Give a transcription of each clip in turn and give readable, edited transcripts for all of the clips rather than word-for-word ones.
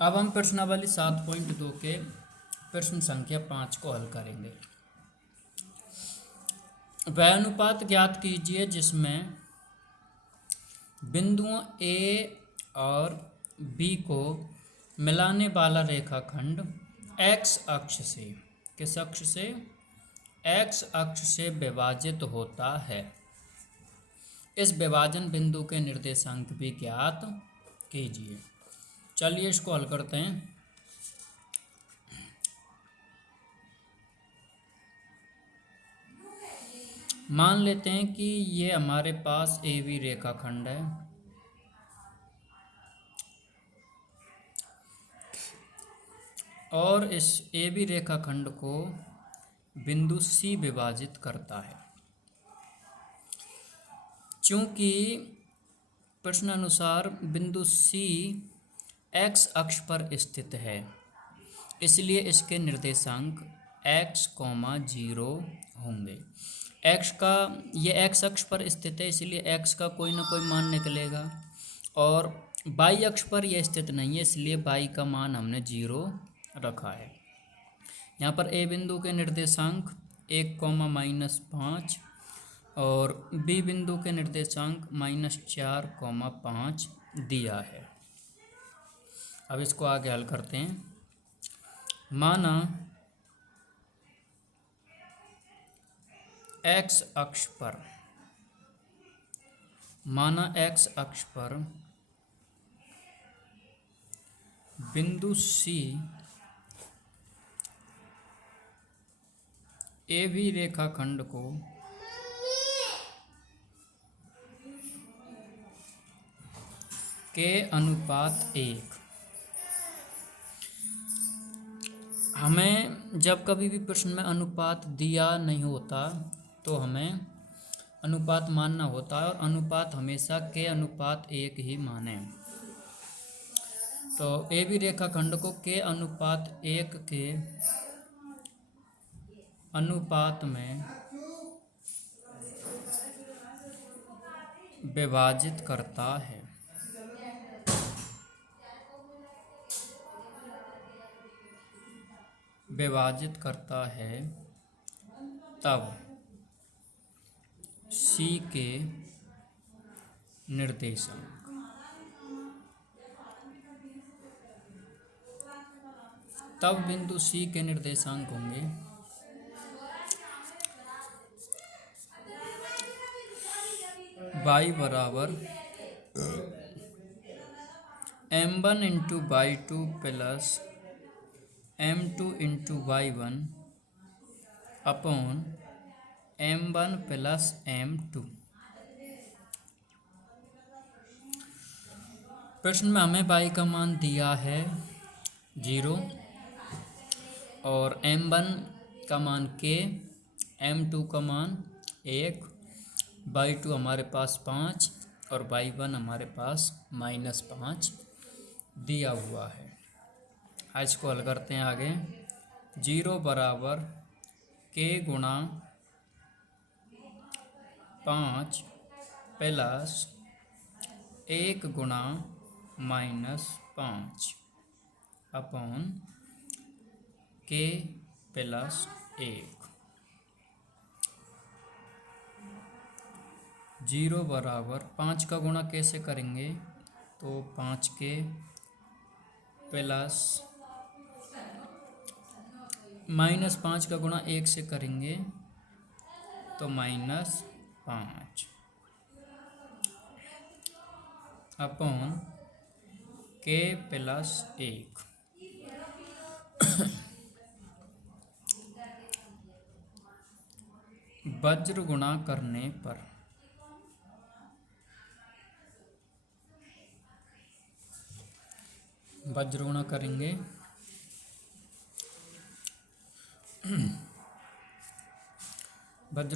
अब हम प्रश्नावली 7.2 के प्रश्न संख्या 5 को हल करेंगे। वह अनुपात ज्ञात कीजिए जिसमें बिंदुओं ए और बी को मिलाने वाला रेखाखंड एक्स अक्ष से, किस अक्ष से, एक्स अक्ष से विभाजित होता है। इस विभाजन बिंदु के निर्देशांक भी ज्ञात कीजिए। चलिए इसको हल करते हैं। मान लेते हैं कि ये हमारे पास ए बी रेखाखंड है और इस ए बी रेखाखंड को बिंदु सी विभाजित करता है। चूंकि प्रश्नानुसार बिंदु सी एक्स अक्ष पर स्थित है, इसलिए इसके निर्देशांक x, 0 होंगे। x का, ये x अक्ष पर स्थित है, इसलिए x का कोई ना कोई मान निकलेगा और y अक्ष पर यह स्थित नहीं है, इसलिए y का मान हमने 0 रखा है। यहाँ पर a बिंदु के निर्देशांक 1, -5 और b बिंदु के निर्देशांक -4, 5 दिया है। अब इसको आगे हल करते हैं। माना x अक्ष पर बिंदु C ए बी रेखाखंड को के अनुपात 1, हमें जब कभी भी प्रश्न में अनुपात दिया नहीं होता तो हमें अनुपात मानना होता है और अनुपात हमेशा के अनुपात 1 ही माने। तो ए बी रेखाखंड को के अनुपात 1 के अनुपात में विभाजित करता है। तब C के निर्देशांक बिंदु C के निर्देशांक होंगे y बराबर m1 into y2 plus m2 into y1 upon m1 plus m2। प्रश्न में हमें y का मान दिया है 0 और m1 का मान k, m2 का मान 1, y2 हमारे पास 5 और y1 हमारे पास -5 दिया हुआ है। आज इसको हल करते हैं आगे। 0 बराबर k गुणा 5 प्लस 1 गुणा -5 अपॉन k प्लस 1। 0 बराबर 5 का गुणा कैसे करेंगे तो 5k प्लस -5 का गुणा 1 से करेंगे तो -5 अपॉन k प्लस 1। वज्र गुणा करने पर वज्र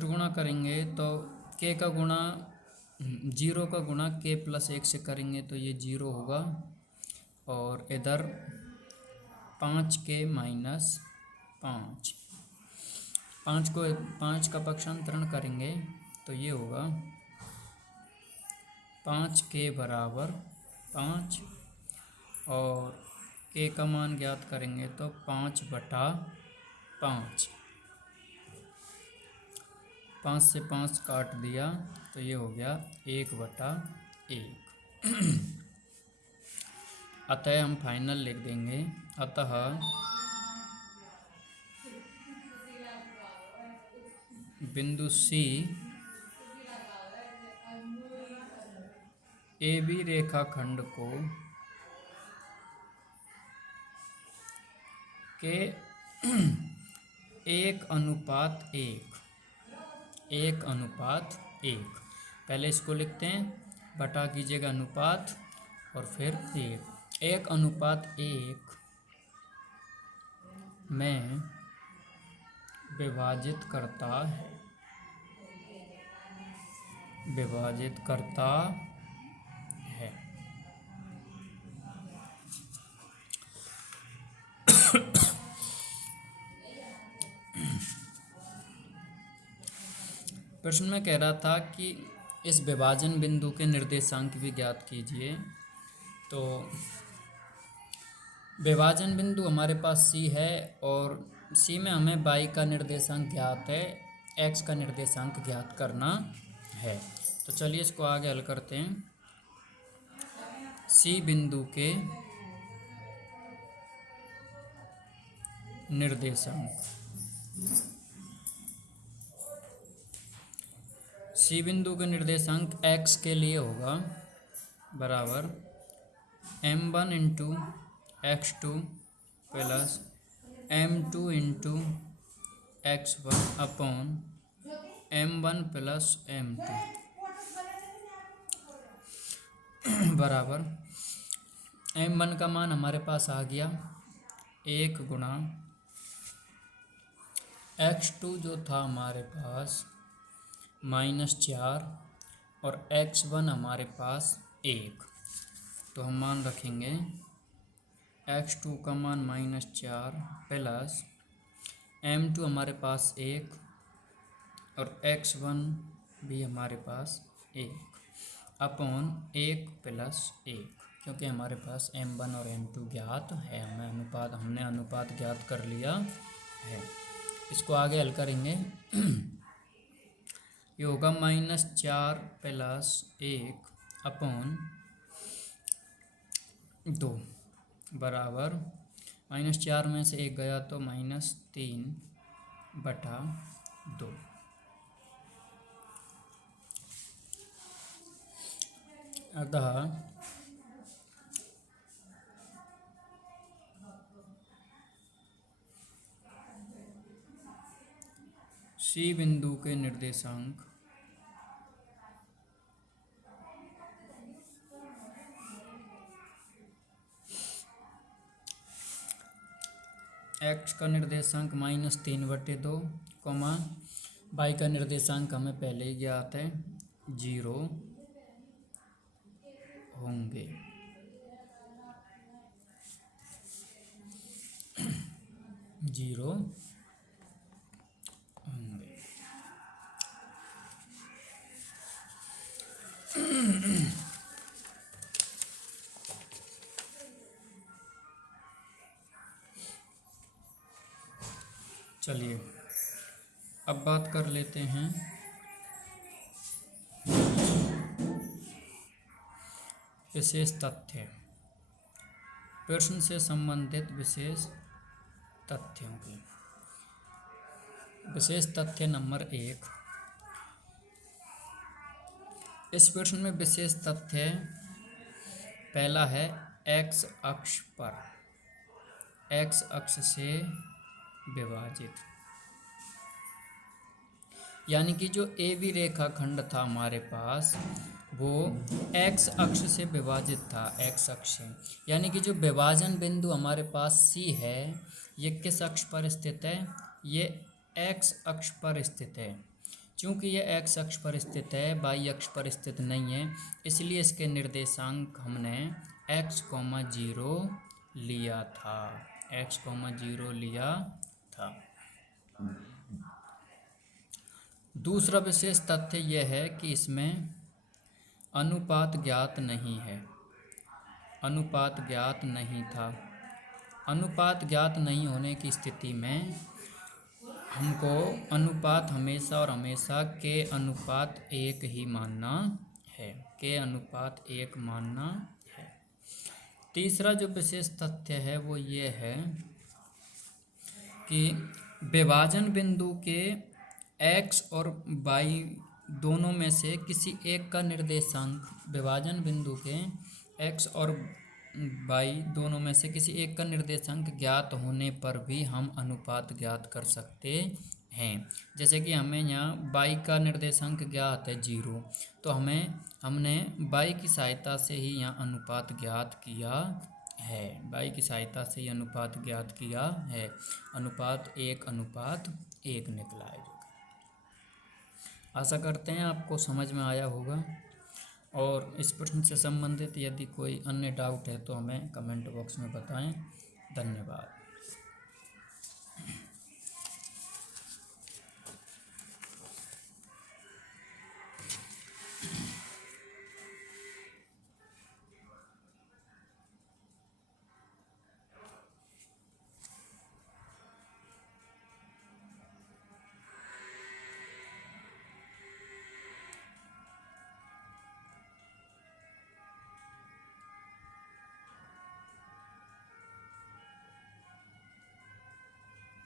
गुणा करेंगे तो k का गुणा 0 का गुणा k प्लस 1 से करेंगे तो ये 0 होगा और इधर 5k माइनस 5 का पक्षांतरण करेंगे तो ये होगा 5k बराबर 5 और के का मान ज्ञात करेंगे तो 5/5, 5 से 5 काट दिया तो ये हो गया 1/1। अतः हम फाइनल लिख देंगे, अतः बिंदु सी ए बी रेखाखंड को के 1:1 पहले इसको लिखते हैं, बटा कीजिएगा अनुपात और फिर 1:1 में विभाजित करता है, प्रश्न में कह रहा था कि इस विभाजन बिंदु के निर्देशांक भी ज्ञात कीजिए। तो विभाजन बिंदु हमारे पास सी है और सी में हमें y का निर्देशांक ज्ञात है, x का निर्देशांक ज्ञात करना है। तो चलिए इसको आगे हल करते हैं। सी बिंदु के निर्देशांक, सी बिंदु के निर्देशांक x के लिए होगा बराबर m1 into x2 plus m2 into x1 upon m1 plus m2 बराबर m1 का मान हमारे पास आ गया 1 गुणा x2 जो था हमारे पास -4 और x1 हमारे पास 1। तो हम मान रखेंगे x2 का मान -4 प्लस m2 हमारे पास 1 और x1 भी हमारे पास 1 अपॉन 1 प्लस 1, क्योंकि हमारे पास m1 और m2 ज्ञात है, हमने अनुपात ज्ञात कर लिया है। इसको आगे हल करेंगे। ये होगा -4 प्लस 1 अपॉन 2 बराबर -4 में से 1 गया तो -3/2। अतः सी बिंदु के निर्देशांक x का निर्देशांक -3/2, y का निर्देशांक हमें पहले ही ज्ञात है 0 होंगे। चलिए अब बात कर लेते हैं विशेष तथ्य, प्रश्न से संबंधित विशेष तथ्यों की। विशेष तथ्य नंबर 1, इस प्रश्न में विशेष तथ्य पहला है x अक्ष से विभाजित, यानी कि जो ए बी रेखाखंड था हमारे पास वो x अक्ष से विभाजित था, x अक्ष से, यानी कि जो विभाजन बिंदु हमारे पास C है ये किस अक्ष पर स्थित है, ये x अक्ष पर स्थित है। चूँकि ये x अक्ष पर स्थित है, y अक्ष पर स्थित नहीं है, इसलिए इसके निर्देशांक हमने x,0 लिया था, x,0 लिया था। दूसरा विशेष तथ्य यह है कि इसमें अनुपात ज्ञात नहीं है, अनुपात ज्ञात नहीं था, अनुपात ज्ञात नहीं होने की स्थिति में हमको अनुपात हमेशा और हमेशा के अनुपात 1 ही मानना है, के अनुपात 1 मानना है। तीसरा जो विशेष तथ्य है वो ये है कि विभाजन बिंदु के x और y दोनों में से किसी एक का निर्देशांक, विभाजन बिंदु के x और y दोनों में से किसी एक का निर्देशांक ज्ञात होने पर भी हम अनुपात ज्ञात कर सकते हैं। जैसे कि हमें यहाँ y का निर्देशांक ज्ञात है 0, तो हमने y की सहायता से ही यहाँ अनुपात ज्ञात किया है, y की सहायता से ही अनुपात ज्ञात किया है। अनुपात 1:1 निकला है। आशा करते हैं आपको समझ में आया होगा, और इस प्रश्न से संबंधित यदि कोई अन्य डाउट है तो हमें कमेंट बॉक्स में बताएं। धन्यवाद।